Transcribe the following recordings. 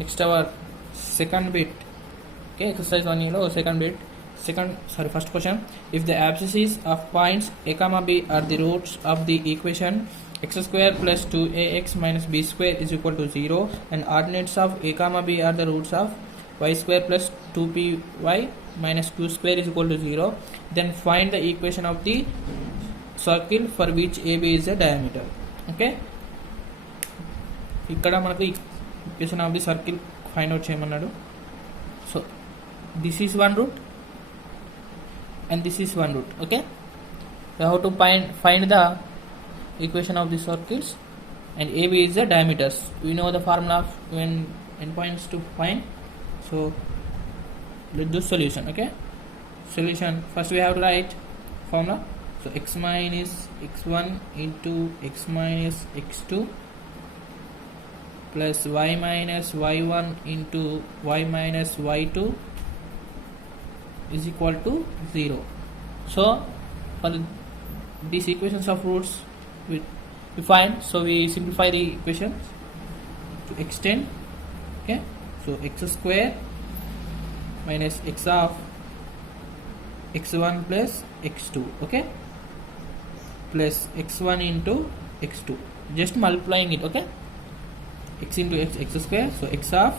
next our second bit. Okay, exercise 1 second bit. First question. If the abscisses of points a comma b are the roots of the equation x square plus 2ax minus b square is equal to 0 and ordinates of a comma b are the roots of y square plus 2py minus q square is equal to 0, then find the equation of the circle for which AB is the diameter. Okay, ఇక్కడ మనకు equation of the circle find out చేయమన్నాడు. So this is one root and this is one root. Okay, we have to find the equation of the circles and AB is the diameters. We know the formula of when endpoints to find. So let's do solution. Okay, solution first we have to write formula. So x minus x1 into x minus x2 plus y minus y1 into y minus y2 is equal to 0. So for these equations of roots we find, so we simplify the equations to extend. Okay, so x square minus x of x1 plus x2, okay, plus x1 into x2, just multiplying it. Okay, x into x square, so x of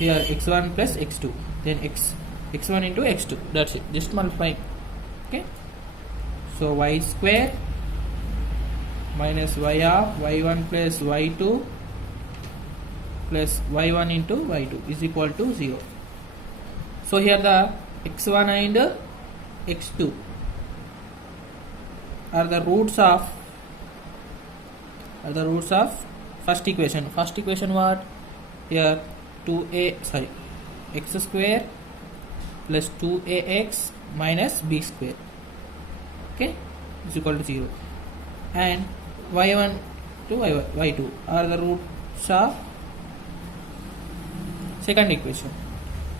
here x1 plus x2, then x1 into x2, that's it, just multiplying. Okay, so y square minus y of y1 plus y2 plus y1 into y2 is equal to 0. So here the x1 and x2 are the roots of first equation. First equation what? Here x square plus 2ax minus b square, okay, is equal to 0, and y1 to y2 are the roots of second equation.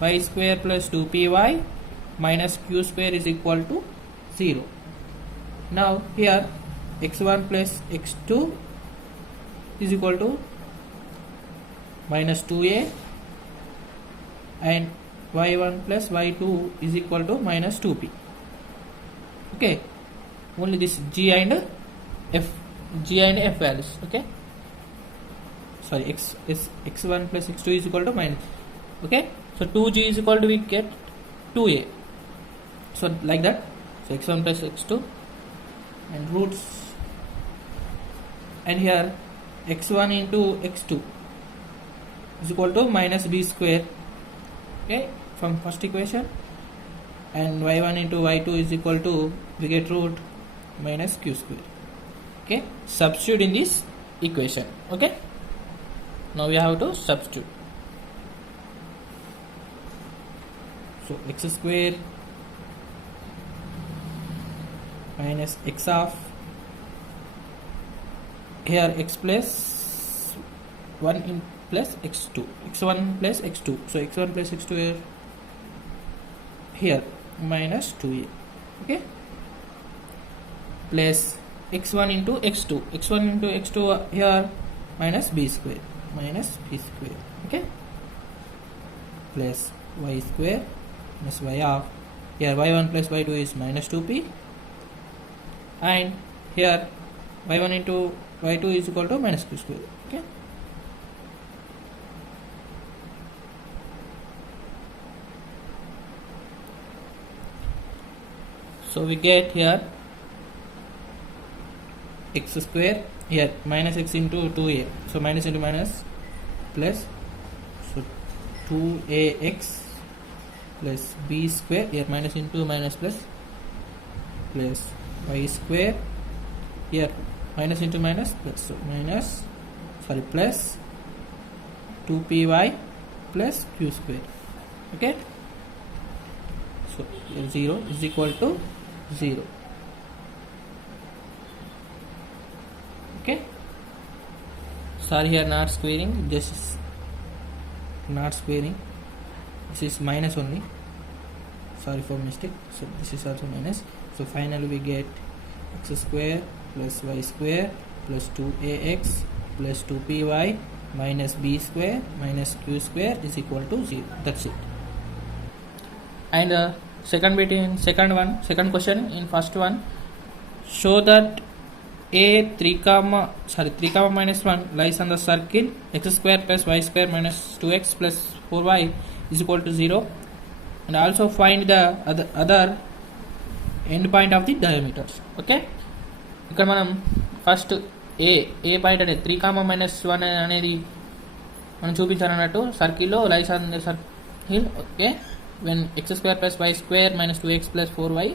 Y square plus 2py minus q square is equal to 0. Now here x1 plus x2 is equal to minus 2a and y1 plus y2 is equal to minus 2p. Okay, only this g and f values. Okay, sorry, x1 plus x2 is equal to minus. Okay, so 2g is equal to, we get 2a, so like that. So x1 plus x2 and roots, and here x1 into x2 is equal to minus b square, okay, from first equation, and y1 into y2 is equal to, we get root minus q square. Okay, substitute in this equation. Okay, now we have to substitute. So x square minus x of here x plus 1 in plus x2, x1 plus x2, so x1 plus x2 here minus 2a, okay, plus x1 into x2 here minus b square, okay, plus y square minus y of here y1 plus y2 is minus 2p, and here y1 into y2 is equal to minus q square. Okay, so we get here x square, here minus x into 2a, so minus into minus plus, so 2ax plus b square, here minus into minus plus y square, here minus into minus plus, so plus 2py plus q square. Okay, so 0 is equal to 0. Okay, sorry, here not squaring, just not squaring, this is minus only, sorry for mistake. So this is also minus, so finally we get x square plus y square plus 2ax plus 2py minus b square minus q square is equal to 0. That's it. And second question in first one, show that a 3 comma minus 1 lies on the circle x square plus y square minus 2x plus 4y is equal to 0, and also find the other end point of the diameters. Okay, ఇక్కడ మనం first ఏ point అనేది 3 comma minus 1 అనేది మనం చూపించాలన్నట్టు సర్కిల్లో lies on the circle. Okay, when X square plus Y square minus 2x plus 4y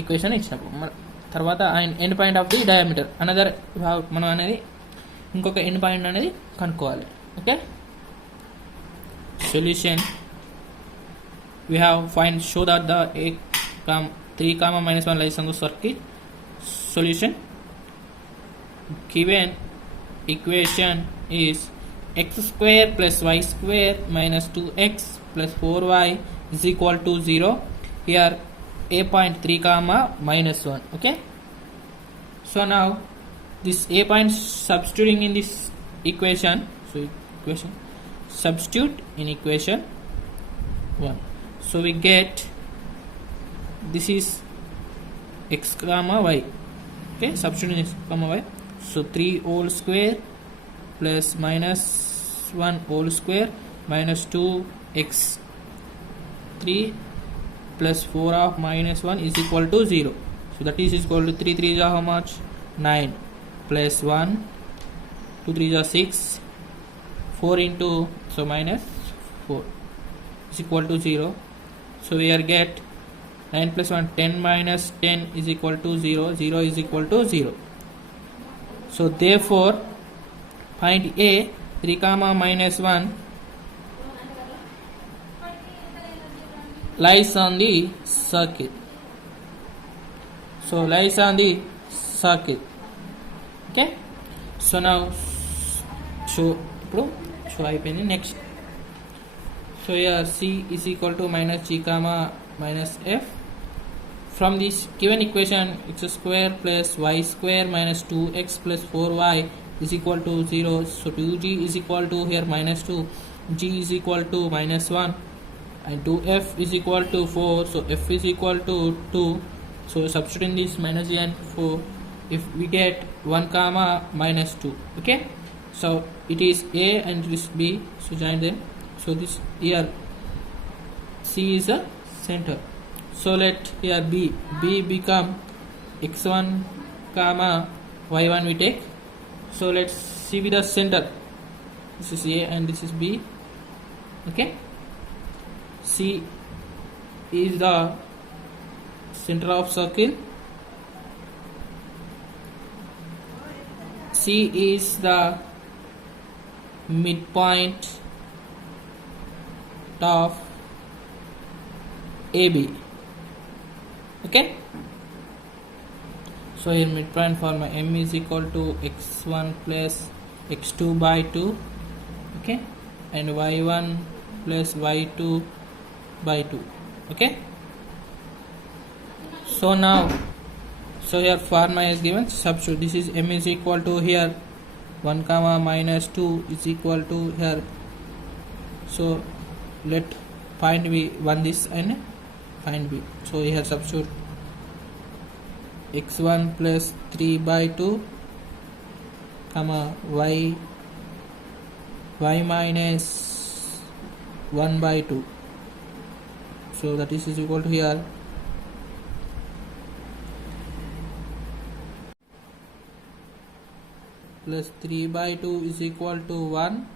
equation ఇచ్చినప్పుడు తర్వాత end point of the diameter another మనం అనేది ఇంకొక ఎండ్ పాయింట్ అనేది కనుక్కోవాలి. Okay, solution we have show that the 3 comma minus 1 lies on the circle. Solution: given equation is x square plus y square minus 2x plus 4y is equal to 0. Here a point 3 comma minus 1. Okay, so now this a point substituting in this equation, substitute in equation 1. So we get this is x comma y. Okay, substituting x comma y. So 3 whole square plus minus 1 whole square minus 2x 3 plus 4 of minus 1 is equal to 0. So that is equal to 3 3 is how much? 9 plus 1 2 3 is 6 4 into so minus 4 is equal to 0. So we are get 9 plus 1 10 minus 10 is equal to 0. 0 is equal to 0. So therefore point A 3 comma minus 1 lies on the circle. So lies on the circle. Okay, so now show అయిపోయింది. Next, so here c is equal to minus g comma minus f. From this given equation x square plus y square minus 2x plus 4y is equal to 0. So 2g is equal to here minus 2, g is equal to minus 1, and 2f is equal to 4. So f is equal to 2. So substituting this minus g and 4, if we get 1 comma minus 2. Okay, so it is a and this b, so join them. So this here c is a center. So let here b become x1 comma y1 we take. So let's c be the center. This is a and this is b. Okay, c is the center of circle. C is the midpoint of AB. Okay, so here midpoint formula m is equal to x1 plus x2 by 2. Okay, and y1 plus y2 by 2. Okay, so now so here formula is given, substitute this is m is equal to here 1 comma minus 2 is equal to here. So let find b 1 this and find b. So here substitute x1 plus 3 by 2 comma y minus 1 by 2. So that is equal to here plus 3 by 2 is equal to 1,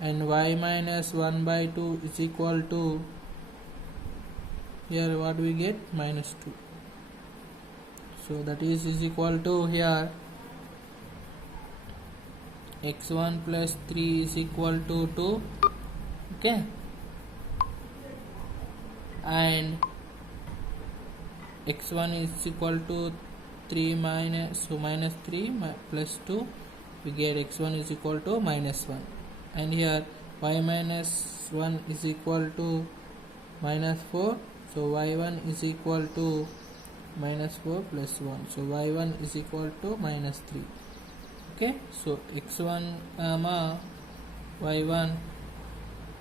and y minus 1 by 2 is equal to here what we get minus 2. So that is equal to here x1 plus 3 is equal to 2. Okay, and x1 is equal to 3 minus, so minus 3 plus 2 we get x1 is equal to minus 1, and here y minus 1 is equal to minus 4. So y1 is equal to minus 4 plus 1. So y1 is equal to minus 3. Okay, so x1 comma y1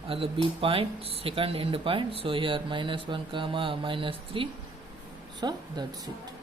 are the b point, second end point. So here -1 comma -3. So that's it.